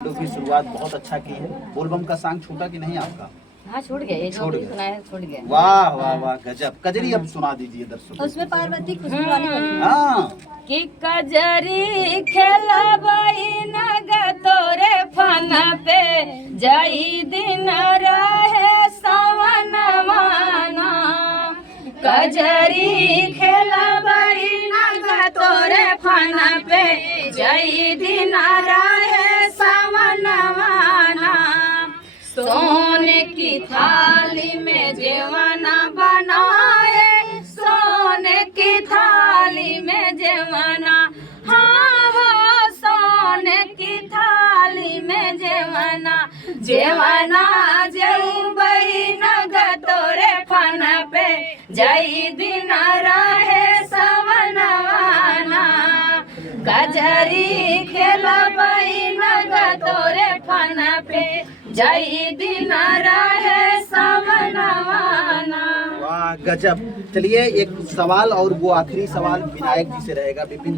की शुरुआत बहुत अच्छा की है। बोलबम का सॉन्ग छूटा कि नहीं आपका? हाँ छूट गया, ये जो छूट भी गया। सुना है छूट गया। वाह वाह वाह, गजब। कजरी अब सुना दीजिए दर्शकों। उसमें पार्वती खुशबू वाली बनी है। हाँ, कि कजरी खेलबई नग तोरे फन पे जई दिन रहे सावन माना। कजरी खेलबई नग तोरे फन पे जई दिन रहे सावन माना। सोने की थाली में जेवना बनाए, सोने की थाली में जेवना, हाँ हाँ सोने की थाली में जेवना, जेवना जेबई नग तोरे फन पे जई दिन रहे सवनवाना। कजरी खेलबई नग तोरे फन पे जई दिन रहे सवनवाना। वाह गजब। चलिए एक सवाल और वो आखिरी सवाल विनायक जी से रहेगा। विपिन